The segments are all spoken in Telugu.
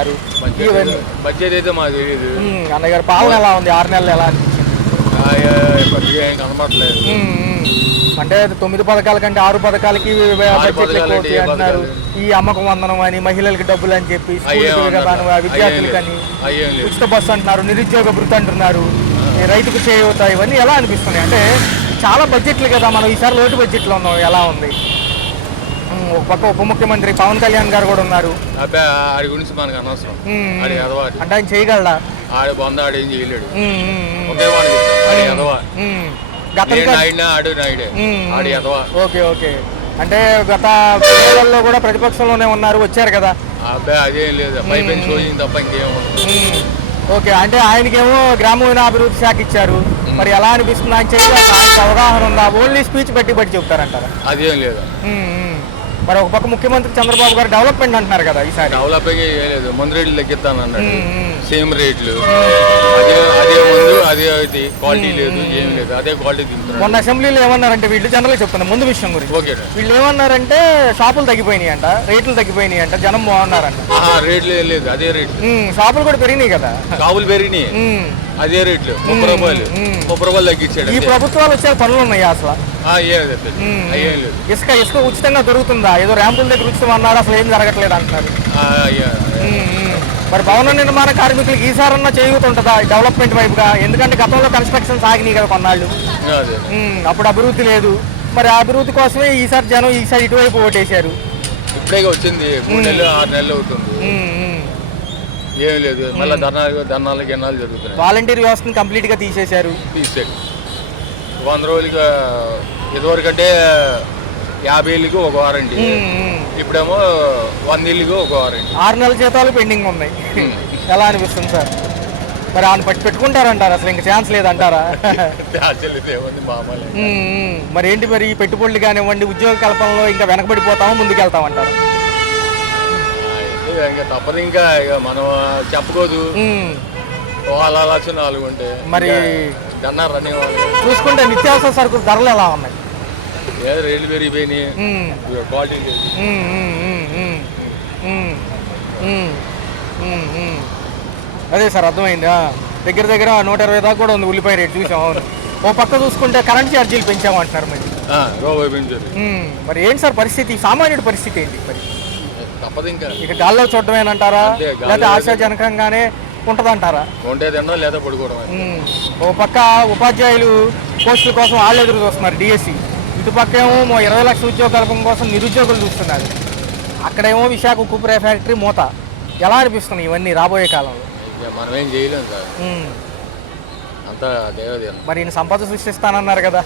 అంటున్నారు. బడ్జెట్ అయితే మాకు తెలియదు. అన్నయ్య గారు పాలన ఎలా ఉంది? 6 నెలలు ఎలా అనిపించింది? కనబడలేదు. అంటే 9 పథకాల కంటే 6 పథకాలకి బడ్జెట్లు ఎక్కువ అవుతాయి అంటున్నారు. ఈ అమ్మకం వందనం అని, మహిళలకి డబ్బులు అని చెప్పి, విద్యార్థులకని ఉచిత బస్సు అంటున్నారు, నిరుద్యోగ భృతి అంటున్నారు, రైతుకు చేయూత, ఇవన్నీ ఎలా అనిపిస్తున్నాయి? అంటే చాలా బడ్జెట్లు కదా, మనం ఈసారి లోటు బడ్జెట్లో ఉన్నాం. ఎలా ఉంది? ఒక పక్క ఉప ముఖ్యమంత్రి పవన్ కళ్యాణ్ గారు కూడా ఉన్నారు. ఆడి గురించి మనకు అనవసరం. అంటే ఆయన చేయగలడా? ఆడి బొంద ఆడేం చేయలేడు. Okay okay. అంటే గత ఎన్నికల్లో కూడా ప్రతిపక్షంలోనే ఉన్నారు, వచ్చారు కదా. అదేం లేదు, తప్ప ఇంకేం. ఓకే. అంటే ఆయనకేమో గ్రామీణాభివృద్ధి శాఖ ఇచ్చారు. మరి ఎలా అనిపిస్తుంది? ఆయన చేయగలరా? ఆయనకు అవగాహన ఉందా? ఓన్లీ స్పీచ్ బట్టి చెప్తారంటారా? అదేం లేదు. మరి ఒక పక్క ముఖ్యమంత్రి చంద్రబాబు గారు డెవలప్మెంట్ అంటున్నారు కదా, ఈసారి డెవలపింగ్ లేదు, ముందు రేట్లు తగ్గిస్తానన్నాడు. సేమ్ రేట్లు, అదే ముందు అదే క్వాలిటీ లేదు, ఏం లేదు, అదే క్వాలిటీ తింటున్నారు. మొన్న అసెంబ్లీలో ఏమన్నారంటే, వీళ్ళు జనరల్గా చెప్తున్నారు ముందు విషయం గురించి. ఓకే. వీళ్ళు ఏమన్నారంటే షాపులు తగ్గిపోయినాయి అంట, రేట్లు తగ్గిపోయినాయి అంట, జనం బాగున్నారంట. రేట్లు లేదు, అదే రేట్లు. షాపులు కూడా పెరిగినాయి కదా. షాపులు పెరిగినాయి, అదే రేట్లు. 30 రూపాయలు తగ్గించాడు. ఈ ప్రభుత్వాలు వచ్చే పనులు ఉన్నాయి అసలు? ఇసుక ఉచితంగా దొరుకుతుందా? ఏదో ర్యాంపుల దగ్గర ఉచితం అన్నారు, అసలు ఏం జరగట్లేదు అంటున్నారు. మరి భవన నిర్మాణ కార్మికులకు ఈసారన్నా చేయూతుంటుందా డెవలప్మెంట్ వైపుగా? ఎందుకంటే గతంలో కన్స్ట్రక్షన్ సాగినాయి కదా కొన్నాళ్ళు, అప్పుడు అభివృద్ధి లేదు. మరి అభివృద్ధి కోసమే ఈసారి జనం ఇటువైపు ఓటేశారు. ఇప్పుడే వచ్చింది, 3 నెలలు 6 నెలలు అవుతుంది, ఏం లేదు. మళ్ళీ ధర్నాలు గిన్నాలు జరుగుతున్నాయి. వాలంటీర్ వ్యవస్థను కంప్లీట్ గా తీసేశారు. 100 రోజులకి ఇదివరకంటే 50 ఏళ్ళకి ఒక వారంటీ, ఇప్పుడేమో 100 ఏళ్ళకి ఒక వారంటీ. 6 నెలల జీతాలు పెండింగ్ ఉన్నాయి. ఎలా అనిపిస్తుంది సార్? మరి ఆయన పెట్టుకుంటారంటారా? అసలు ఇంకా ఛాన్స్ లేదంటారా? మరి ఏంటి మరి ఈ పెట్టుబడులు కానివ్వండి, ఉద్యోగ కల్పనలో ఇంకా వెనకబడిపోతామో ముందుకెళ్తామంటారా? ఇంకా తప్పదు, ఇంకా మనం చెప్పుకోదు. వాళ్ళ లక్షలు 4 ఉంటే మరి రన్నింగ్ చూసుకుంటే నిత్యావసర సరుకుల ధరలు ఎలా ఉన్నాయి? రేట్లు పెరిగిపోయినాయి, క్వాలిటీ లేదు. అదే సార్, అర్థమైంది. దగ్గర దగ్గర 120 దాకా కూడా ఉంది ఉల్లిపాయ రేటు, చూసాం. అవును. ఓ పక్క చూసుకుంటే కరెంట్ ఛార్జీలు పెంచామంటున్నారు. మరి ఏంటి సార్ పరిస్థితి? సామాన్యుడి పరిస్థితి ఏంటి మరి? తప్పదు, ఇంకా ఇక గాల్లో చూడటమేనంటారా, లేదా ఆశాజనకంగానే ఉంటదంటారా? లేదా పడుకోవడం. ఓ పక్క ఉపాధ్యాయులు పోస్టుల కోసం వాళ్ళు ఎదురు చూస్తున్నారు, డిఎస్సి. ఇటుపక్క ఏమో 20 లక్షల ఉద్యోగ కల్పన కోసం నిరుద్యోగులు చూస్తున్నారు. అక్కడేమో విశాఖ ఉక్కు ఫ్యాక్టరీ మూత. ఎలా అనిపిస్తున్నాయి ఇవన్నీ రాబోయే కాలంలో? మనం ఏం చేయలేం సార్, అంతా దేవదే. మరి ఈయన సంపద సృష్టిస్తానన్నారు కదా.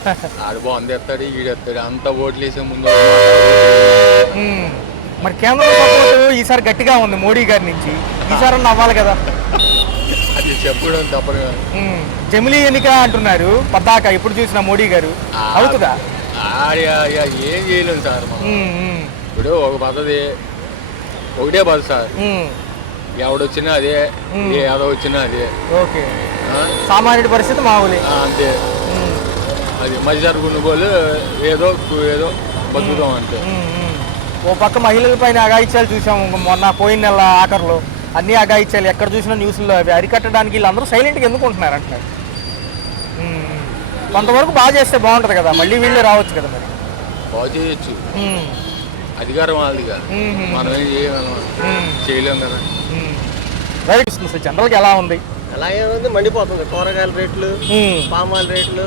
ఆడు బాగుంది ఎత్తాడు, ఈడెత్తాడు, అంత ఓట్లు వేసే ముందు. మరి కేంద్రం సపోర్ట్ ఈసారి గట్టిగా ఉంది మోడీ గారి నుంచి, ఈసారి అవ్వాలి కదా. అది చెప్పడం తప్పదు. జమిలీ ఎన్నిక అంటున్నారు పద్దాక, ఇప్పుడు చూసిన మోడీ గారు. అవుతుందా? ఏం చేయలేము సార్. ఇప్పుడు ఒక పద్ధతి, ఒకటే పద్ధతి సార్. ఎవడొచ్చినా అదే, ఏదో వచ్చినా అదే. ఓకే. సామాన్యుడి పరిస్థితి మామూలు అంతే. అది మధ్య జరుగున్న వాళ్ళు ఏదో బతుకుతాం అంతే. ఓ పక్క మహిళల పైన అఘాయిత్యాలు చూసాము మొన్న పోయిన నెల ఆఖరులో. అన్ని అఘాయిత్యాలు ఎక్కడ చూసినా న్యూస్లో. అవి అరికట్టడానికి వీళ్ళందరూ సైలెంట్గా ఎందుకు ఉంటున్నారు అంటున్నారు. కొంతవరకు బాగా చేస్తే బాగుంటుంది కదా, మళ్ళీ వీళ్ళే రావచ్చు కదా. మరి బాగా చేయొచ్చు, అధికారం వాళ్ళదిగా, మనం ఏం చేయలేం కదా. రైట్. జనరల్గా ఎలా ఉంది? అలాగే ఉంది, మండిపోతుంది. కూరగాయల రేట్లు, పామాయిల్ రేట్లు,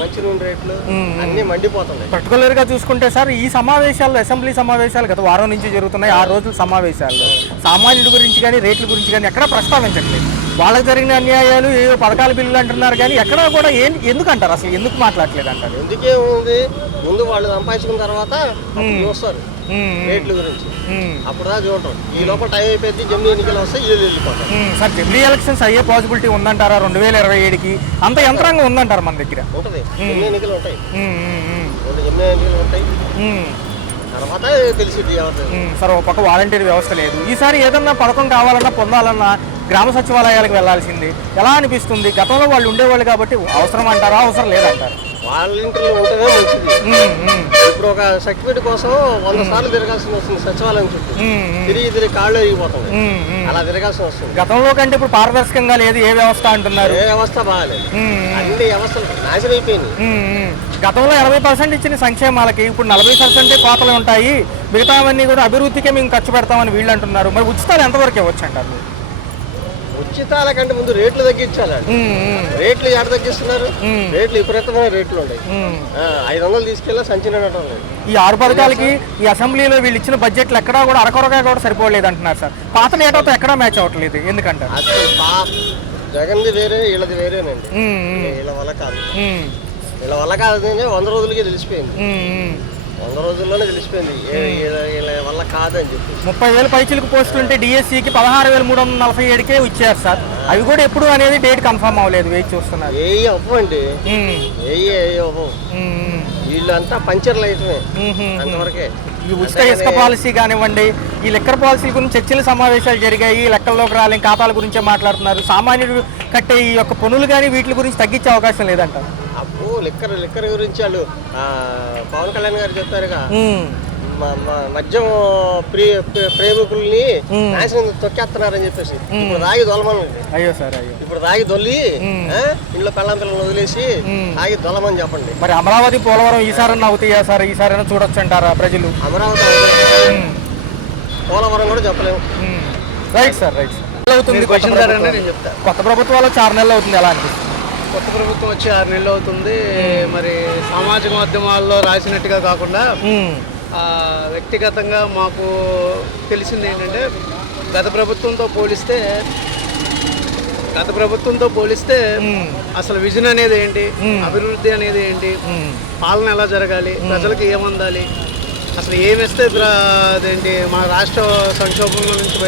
మంచి నూనె రేట్లు అన్ని మండిపోతున్నాయి. పర్టికులర్ గా చూసుకుంటే సార్, ఈ సమావేశాల్లో, అసెంబ్లీ సమావేశాలు గత వారం నుంచి జరుగుతున్నాయి. 6 రోజుల సమావేశాల్లో సామాన్యుడి గురించి కానీ, రేట్ల గురించి కానీ ఎక్కడా ప్రస్తావించట్లేదు. వాళ్ళకి జరిగిన అన్యాయాలు, ఏవో పథకాల బిల్లులు అంటున్నారు కానీ ఎక్కడా కూడా ఎందుకు అంటారు? అసలు ఎందుకు మాట్లాడలేదు అంటారు? ఎందుకేముంది, ముందు వాళ్ళు సంపాదించుకున్న తర్వాత చూస్తారు రేట్ల గురించి, అప్పుడు దాకా చూడటం. ఈ లోపల టైం అయిపోయింది, జమిలీ ఎన్నికలు వస్తాయి, ఇల్లు వెళ్ళిపోతారు. సార్, జమిలీ ఎలక్షన్స్ అయ్యే పాసిబిలిటీ ఉందంటారా 2027కి? అంత యంత్రాంగం ఉందంటారు మన దగ్గర? ఉంటుంది, జమిలీ ఎన్నికలు ఉంటాయి, జమిలీ ఎన్నికలు ఉంటాయి, తర్వాత తెలిసింది. సార్, ఒక పక్క వాలంటీర్ వ్యవస్థ లేదు. ఈసారి ఏదన్నా పథకం కావాలన్నా, పొందాలన్నా గ్రామ సచివాలయాలకు వెళ్లాల్సింది. ఎలా అనిపిస్తుంది? గతంలో వాళ్ళు ఉండేవాళ్ళు కాబట్టి అవసరం అంటారా, అవసరం లేదంటారు? వాలంటీర్లు ఉంటేనే మంచిది. ఇప్పుడు ఒక సర్టిఫికేట్ కోసం 100 సార్లు తిరగాల్సి వస్తుంది సచివాలయం చుట్టూ. తిరిగి కాళ్ళు అయిపోతుంది, అలా తిరగాల్సి వస్తుంది. గతంలో కంటే ఇప్పుడు పారదర్శకంగా లేదు ఏ వ్యవస్థ అంటున్నారు? ఏ వ్యవస్థ బాగాలేదు, అన్ని వ్యవస్థలు నాశనం అయిపోయింది. గతంలో 80% ఇచ్చిన సంక్షేమాలకి ఇప్పుడు 40% కోతలు ఉంటాయి, మిగతావన్నీ కూడా అభివృద్ధికే మేము ఖర్చు పెడతామని వీళ్ళు అంటున్నారు. మరి ఉచితాలు ఎంతవరకు ఇవ్వచ్చు అంటారు? ఉచితాల కంటే ముందు రేట్లు తగ్గించాలండి. రేట్లు ఎక్కడ తగ్గిస్తున్నారు? రేట్లు విపరీతమైన రేట్లు ఉన్నాయి. 500 తీసుకెళ్ళి సంచి నిండటం లేదు. ఈ 6 పథకాలకి ఈ అసెంబ్లీలో వీళ్ళు ఇచ్చిన బడ్జెట్లు ఎక్కడా కూడా అరకొరగా కూడా సరిపోలేదు అంటున్నారు సార్. పాత డేటాతో ఎక్కడా మ్యాచ్ అవ్వట్లేదు, ఎందుకంటారు? అసలు జగన్ది వేరే, వీళ్ళది వేరేనండి. వీళ్ళ వల్ల కాదు, వీళ్ళ వల్ల కాదు. 100 రోజులకే తెలిసిపోయింది, 100 రోజుల్లోనే తెలిసిపోయింది వీళ్ళ వల్ల కాదని చెప్పి. 30,000 పైచిలకు పోస్టులు ఉంటే డిఎస్సికి 16,347కే ఇచ్చారు సార్. అవి కూడా ఎప్పుడు అనేది డేట్ కన్ఫర్మ్ అవ్వలేదు, వెయిట్ చూస్తున్నారు. ఏ అవ్వండి, ఏ అవ్వవు. వీళ్ళంతా పంచర్లు అయితమే అంతవరకే. ఈ ఉచిత ఇసుక పాలసీ కానివ్వండి, ఈ లెక్కర్ పాలసీ గురించి చర్చల సమావేశాలు జరిగాయి. లెక్కల్లోకి రాలేని ఖాతాల గురించే మాట్లాడుతున్నారు. సామాన్యుడు కట్టే ఈ యొక్క పనులు కానీ వీటి గురించి తగ్గించే అవకాశం లేదంట. అప్పుడు లెక్కర్ గురించి వాళ్ళు పవన్ కళ్యాణ్ గారు చెప్పారుగా, మద్యం ప్రేమికుల్ని నాశనం తొక్కేస్తున్నారని చెప్పేసి. ఇప్పుడు తాగి దొలమని, అయ్యో సార్ అయ్యో, ఇప్పుడు తాగి దొల్లి ఇంట్లో పెళ్ళం పిల్లలు వదిలేసి తాగి దొలమని చెప్పండి. మరి అమరావతి పోలవరం ఈసారన్నా అవుతాయా సార్? ఈసారైనా చూడొచ్చు అంటారా ప్రజలు? అమరావతి పోలవరం కూడా చెప్పలేము. Right sir, right sir. అవుతుంది కొత్త ప్రభుత్వాలు 6 నెలలు అవుతుంది, ఎలా అనిపిస్తుంది? కొత్త ప్రభుత్వం వచ్చి 6 నెలలు అవుతుంది. మరి సామాజిక మాధ్యమాల్లో రాసినట్టుగా కాకుండా వ్యక్తిగతంగా మాకు తెలిసింది ఏంటంటే, గత ప్రభుత్వంతో పోలిస్తే అసలు విజన్ అనేది ఏంటి, అభివృద్ధి అనేది ఏంటి, పాలన ఎలా జరగాలి, ప్రజలకు ఏమందాలి, అసలు ఏమిస్తే అదేంటి మన రాష్ట్ర సంక్షోభంలో నుంచి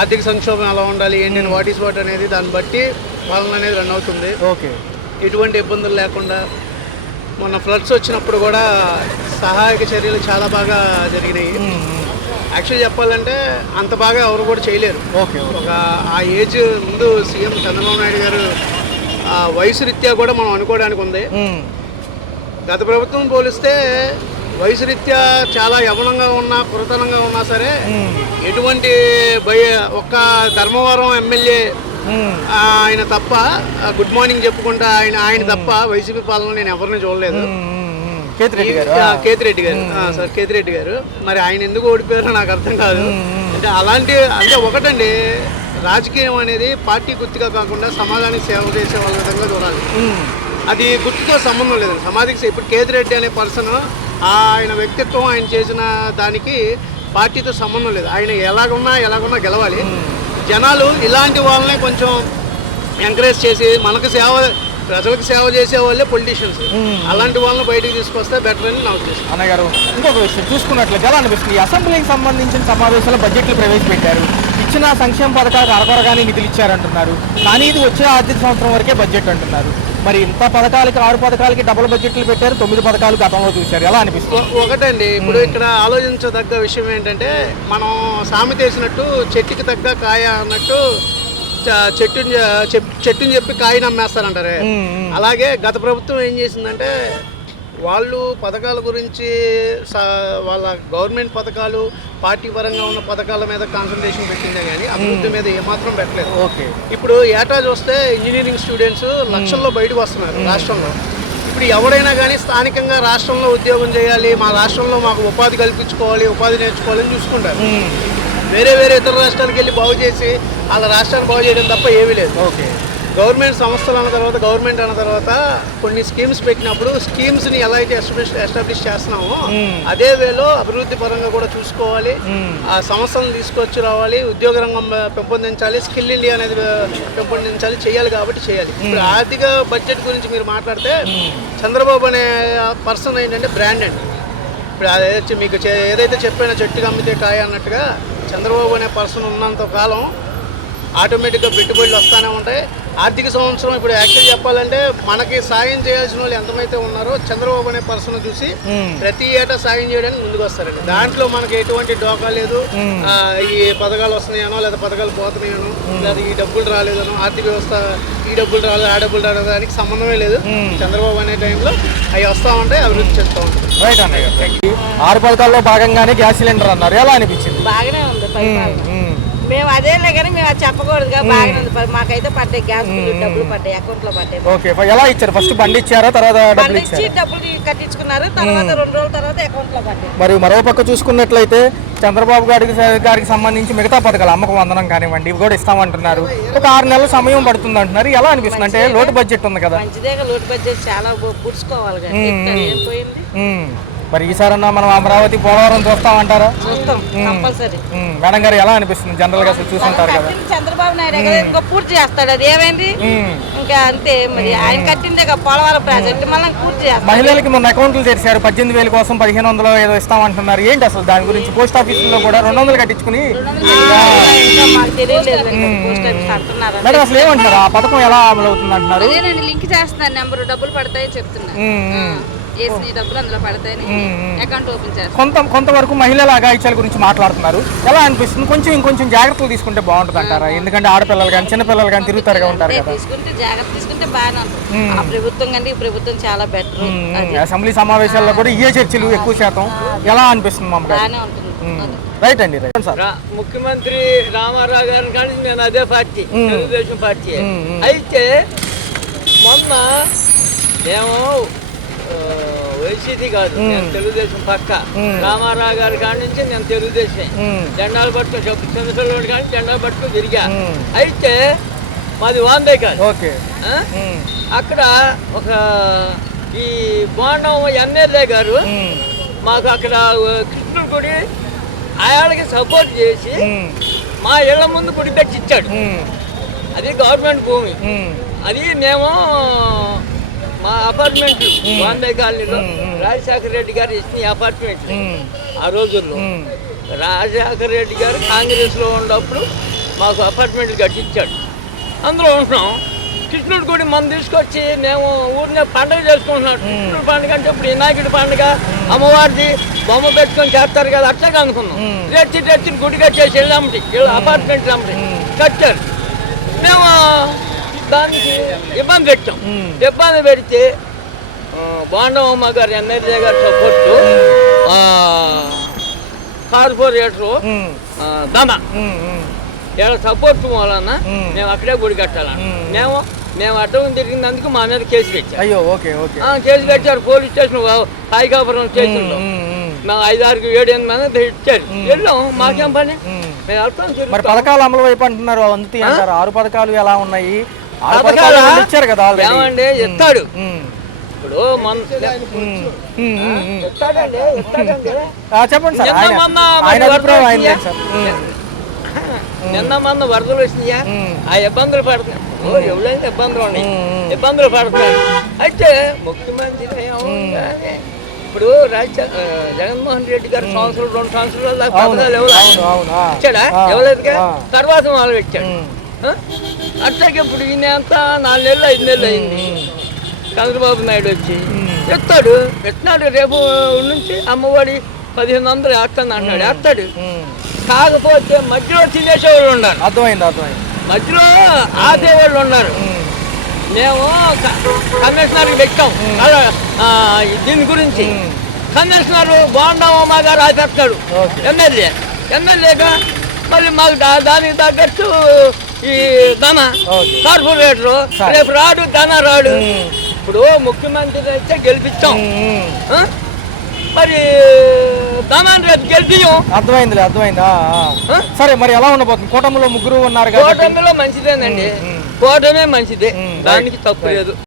ఆర్థిక సంక్షోభం ఎలా ఉండాలి ఏంటి, వాట్ ఈస్ వాట్ అనేది దాన్ని బట్టి పాలన అనేది రన్ అవుతుంది. ఓకే, ఎటువంటి ఇబ్బందులు లేకుండా. మొన్న ఫ్లడ్స్ వచ్చినప్పుడు కూడా సహాయక చర్యలు చాలా బాగా జరిగినాయి. యాక్చువల్లీ చెప్పాలంటే అంత బాగా ఎవరు కూడా చేయలేరు. ఓకే, ఒక ఆ ఏజ్ ముందు సీఎం చంద్రబాబు నాయుడు గారు వయసు రీత్యా కూడా మనం అనుకోవడానికి ఉంది. గత ప్రభుత్వం పోలిస్తే వయసు రీత్యా చాలా యవనంగా ఉన్నా, పురాతనంగా ఉన్నా సరే ఎటువంటి ఒక్క ధర్మవరం ఎమ్మెల్యే ఆయన తప్ప, గుడ్ మార్నింగ్ చెప్పుకుంటా ఆయన తప్ప వైసీపీ పాలన నేను ఎవరిని చూడలేదు. కేతిరెడ్డి గారు సార్, కేతిరెడ్డి గారు. మరి ఆయన ఎందుకు ఓడిపోయారో నాకు అర్థం కాదు. అంటే ఒకటండి, రాజకీయం అనేది పార్టీ గుర్తుగా కాకుండా సమాజానికి సేవ చేసే వాళ్ళ విధంగా చూడాలి. అది గుర్తుతో సంబంధం లేదండి సమాధికి. ఇప్పుడు కేతిరెడ్డి అనే పర్సన్, ఆయన వ్యక్తిత్వం, ఆయన చేసిన దానికి పార్టీతో సంబంధం లేదు. ఆయన ఎలాగున్నా గెలవాలి. జనాలు ఇలాంటి వాళ్ళనే కొంచెం ఎంకరేజ్ చేసి ప్రజలకు సేవ చేసే వాళ్ళే పొలిటీషియన్స్. అలాంటి వాళ్ళని బయటకు తీసుకొస్తే బెటర్ అని నా ఉద్దేశం. అన్నగారు, ఇంకొక విషయం చూసుకున్నట్లయితే ఎలా అనిపిస్తుంది? అసెంబ్లీకి సంబంధించిన సమావేశాల్లో బడ్జెట్లు ప్రవేశపెట్టారు, ఇచ్చిన సంక్షేమ పథకాలకు అరకొరగానే నిధులు ఇచ్చారంటున్నారు. కానీ ఇది వచ్చే ఆర్థిక సంవత్సరం వరకే బడ్జెట్ అంటున్నారు. మరి ఇంత పథకాలకి 6 పథకాలకి డబుల్ బడ్జెట్లు పెట్టారు, 9 పథకాలు గతంలో చూశారు, ఎలా అనిపిస్తుంది? ఒకటండి, ఇప్పుడు ఇక్కడ ఆలోచించదగ్గ విషయం ఏంటంటే, మనం సామెత వేసినట్టు చెట్టుకి తగ్గ కాయ అన్నట్టు చెట్టుని చెప్పి కాయ నమ్మేస్తారంటారే. అలాగే గత ప్రభుత్వం ఏం చేసిందంటే, వాళ్ళు పథకాల గురించి వాళ్ళ గవర్నమెంట్ పథకాలు, పార్టీ పరంగా ఉన్న పథకాల మీద కాన్సన్ట్రేషన్ పెట్టిందే కానీ అభివృద్ధి మీద ఏమాత్రం పెట్టలేదు. ఇప్పుడు ఏటా చూస్తే ఇంజనీరింగ్ స్టూడెంట్స్ లక్షల్లో బయటకు వస్తున్నారు రాష్ట్రంలో. ఇప్పుడు ఎవడైనా కానీ స్థానికంగా రాష్ట్రంలో ఉద్యోగం చేయాలి, మా రాష్ట్రంలో మాకు ఉపాధి కల్పించుకోవాలి, ఉపాధి నేర్చుకోవాలని చూసుకుంటారు. వేరే ఇతర రాష్ట్రాలకు వెళ్ళి బాగు చేసి వాళ్ళ రాష్ట్రాన్ని బాగు చేయడం తప్ప ఏమీ లేదు. గవర్నమెంట్ సంస్థలు గవర్నమెంట్ అన్న తర్వాత కొన్ని స్కీమ్స్ పెట్టినప్పుడు స్కీమ్స్ని ఎలా అయితే ఎస్టాబ్లిష్ చేస్తున్నామో అదే వేలో అభివృద్ధి పరంగా కూడా చూసుకోవాలి. ఆ సంస్థలను తీసుకొచ్చి రావాలి, ఉద్యోగ రంగం పెంపొందించాలి, స్కిల్ ఇండియా అనేది పెంపొందించాలి, చేయాలి. కాబట్టి చేయాలి. ఇప్పుడు ఆర్థిక బడ్జెట్ గురించి మీరు మాట్లాడితే, చంద్రబాబు అనే పర్సన్ ఏంటంటే బ్రాండ్ అండి. ఇప్పుడు అదే మీకు ఏదైతే చెప్పినా చెట్టుకి అమ్మితే కాయ అన్నట్టుగా, చంద్రబాబు అనే పర్సన్ ఉన్నంత కాలం ఆటోమేటిక్గా పెట్టుబడులు వస్తూనే ఉంటాయి. ఆర్థిక సంవత్సరం ఇప్పుడు యాక్చువల్ చెప్పాలంటే మనకి సాయం చేయాల్సిన వాళ్ళు ఎంతమైతే ఉన్నారో చంద్రబాబు అనే పర్సన్ చూసి ప్రతి ఏటా సాయం చేయడానికి ముందుకు వస్తారండి. దాంట్లో మనకి ఎటువంటి డోకా లేదు. ఈ పథకాలు వస్తున్నాయనో లేదా పథకాలు పోతున్నాయనో లేదా ఈ డబ్బులు రాలేదనో ఆర్థిక వ్యవస్థ ఈ డబ్బులు రాలేదు ఆ డబ్బులు రాలేదు దానికి సంబంధమే లేదు. చంద్రబాబు అనే టైంలో అవి వస్తూ ఉంటాయి, అభివృద్ధి చేస్తూ ఉంటాయి. రైట్ అన్నయ్య. 6 పథకాల్లో భాగంగానే గ్యాస్ సిలిండర్ అన్నారు, ఎలా అనిపించింది? బాగానే ఉంది పరిపాలన. మేము అదేలే కానీ మేము అది చెప్పకూడదు. బాగానే ఉంది. మాకైతే పడ్డాయి గ్యాస్ డబ్బులు పడ్డాయి, అకౌంట్ లో పడ్డాయి. ఓకే, ఎలా ఇచ్చారు? ఫస్ట్ బండి ఇచ్చారా, తర్వాత డబ్బులు ఇచ్చి డబ్బులు కట్టించుకున్నారు, తర్వాత 2 రోజుల తర్వాత అకౌంట్ లో పడ్డాయి. మరి మరో పక్క చూసుకున్నట్లయితే చంద్రబాబు గారికి సంబంధించి మిగతా పథకాలు అమ్మకు వందనం కానివ్వండి ఇవి కూడా ఇస్తామంటున్నారు. ఒక 6 నెలల సమయం పడుతుంది అంటున్నారు, ఎలా అనిపిస్తుంది? అంటే లోటు బడ్జెట్ ఉంది కదా. మంచిదేగా లోటు బడ్జెట్ చాలా పుడుచుకోవాలి కానీ ఏం పోయింది. మరి ఈసారన్నా మనం అమరావతి పోలవరం చూస్తామంటారా? చూస్తాం కంపల్సరీ. మేడం గారు ఎలా అనిపిస్తుంది? జనరల్ గా అసలు చూసుంటారు కదా. చంద్రబాబు నాయుడు ఇంకా పూర్తి చేస్తాడు, అది ఏమైంది ఇంకా అంతే. మరి ఆయన కట్టిందే పోలవరం ప్రాజెక్ట్ మళ్ళీ పూర్తి చేస్తాడు. మహిళలకి మొన్న అకౌంట్లు తెరిచారు, 18,000 కోసం 1,500 ఏదో ఇస్తామంటున్నారు, ఏంటి అసలు దాని గురించి? పోస్ట్ ఆఫీసులో కూడా 200 కట్టించుకుని మాకు తెలియలేదు పోస్ట్ ఆఫీస్ అంటున్నారు. మేడం అసలు ఏమంటారు, ఆ పథకం ఎలా అమలు అవుతుంది అంటున్నారు? లింక్ చేస్తున్నారు, నెంబర్ డబ్బులు పడతాయి చెప్తున్నారు, వేసిన డబ్బులు అందులో పడతాయని అకౌంట్ ఓపెన్ చేస్తారు. కొంతవరకు మహిళల అఘాయిత్యాల గురించి మాట్లాడుతున్నారు, ఎలా అనిపిస్తుంది? ఇంకొంచెం జాగ్రత్తలు తీసుకుంటే బాగుంటుంది అంటారా? ఎందుకంటే ఆడపిల్లలు కానీ చిన్నపిల్లలు కానీ తిరుగుతారుగా ఉంటారు కదా. తీసుకుంటే జాగ్రత్త తీసుకుంటే బాగానే ఉంటుంది. ఆ ప్రభుత్వం కంటే ఈ ప్రభుత్వం చాలా బెటర్. అసెంబ్లీ సమావేశాల్లో కూడా ఇయే చర్చలు ఎక్కువ శాతం, ఎలా అనిపిస్తుంది మమ్మల్ని? బాగానే ఉంటుంది. రైట్ అండి, రైట్ సార్. ముఖ్యమంత్రి రామారావు గారి కానీ నేను అదే పార్టీ, తెలుగుదేశం పార్టీ. అయితే మొన్న మేము వైసీపీ కాదు, నేను తెలుగుదేశం పక్క. రామారావు గారి కాడి నుంచి నేను తెలుగుదేశం జెండాలు పట్టుకు చిన్నపిల్లడి కానీ జెండాలు పట్టుకు తిరిగా. అయితే మాది వాందే కాదు. ఓకే, అక్కడ ఒక ఈ బోండం ఎమ్మెల్యే గారు మాకు అక్కడ కృష్ణుడి గుడి ఆయనకి సపోర్ట్ చేసి మా ఇళ్ల ముందు గుడి కట్టి ఇచ్చాడు. అది గవర్నమెంట్ భూమి. అది మేము మా అపార్ట్మెంట్ వాందే కాలనీలో రాజశేఖర రెడ్డి గారు ఇచ్చిన అపార్ట్మెంట్. ఆ రోజుల్లో రాజశేఖర రెడ్డి గారు కాంగ్రెస్లో ఉన్నప్పుడు మాకు అపార్ట్మెంట్లు కట్టించాడు, అందులో ఉంటున్నాం. కృష్ణుడి గుడి మనం తీసుకొచ్చి మేము ఊరినే పండుగ చేసుకుంటున్నాం. కృష్ణుడి పండుగ అంటే ఇప్పుడు వినాయకుడి పండుగ అమ్మవారిది బొమ్మ పెట్టుకొని చేస్తారు కదా, అట్లాగే అనుకున్నాం. తెచ్చి గుడి కట్టేసి వెళ్ళామటి అపార్ట్మెంట్లు అమ్మటి కట్టారు. మేము దానికి ఇబ్బంది పెట్టాం. ఇబ్బంది పెడితే బాండవమ్మ గారు ఎమ్మెల్యే గారు సపోర్టు కార్పొరేటరు దమ ఇలా సపోర్ట్ వలన మేము అక్కడే గుడి కట్టాలన్న. మేము అడ్డం తిరిగినందుకు మా మీద కేసు పెట్టారు. అయ్యో, ఓకే ఓకే, కేసు పెట్టారు పోలీస్ స్టేషన్ కాయికాపురం స్టేషన్లో. మేము 5-6-7 మంది ఇచ్చారు. వెళ్ళాం, మాకేం పని, మేము వెళ్తాం. మరి పథకాలు అమలు వైపు అంటున్నారు, అందుతాయి అంటారు. 6 పథకాలు ఎలా ఉన్నాయి? ఇచ్చారు కదా ఏమండి, ఇస్తాడు. ఇప్పుడు చెప్పండి సార్, నిన్న మొన్న వరదలు వచ్చినాయా, ఆ ఇబ్బందులు పడుతున్నాయి. ఎవరైనా ఇబ్బందులు ఉన్నాయి, ఇబ్బందులు పడుతున్నాయి. అయితే ముఖ్యమంత్రి ఇప్పుడు జగన్మోహన్ రెడ్డి గారు 2 సంవత్సరాలు దాకా పథకాలు ఇచ్చాడా? ఎవరైతే తర్వాత మొదలు పెట్టాడు. అట్లాగే ఇప్పుడు ఈయన అంతా 4 నెలలు 5 నెలలు అయింది. చంద్రబాబు నాయుడు వచ్చి ఎత్తాడు, ఎత్తున్నాడు. రేపు నుంచి అమ్మఒడి 1500 వేస్తాను అన్నాడు, వేస్తాడు. కాకపోతే మధ్యలో తినేసేవాళ్ళు ఉన్నారు. అర్థమైంది. మధ్యలో ఆపేవాళ్ళు ఉన్నారు. మేము కమిషనర్కి పెట్టాం దీని గురించి. కమిషనర్ బాండవమ్మ గారు ఆపేస్తాడు ఎమ్మెల్యేగా. మళ్ళీ మాకు దానికి తగ్గట్టు ఈ ధన కార్పొరేటరు రేపు రాడు, ధన రాడు. ఇప్పుడు ముఖ్యమంత్రి అయితే గెలిపించాం, మరి ధనాన్ని రేపు గెలిపియం. అర్థమైంది. సరే, మరి ఎలా ఉండబోతుంది? కూటమిలో 3 ఉన్నారు కదా. కూటమిలో మంచిదేనండి, కూటమే మంచిదే, దానికి తప్పు లేదు.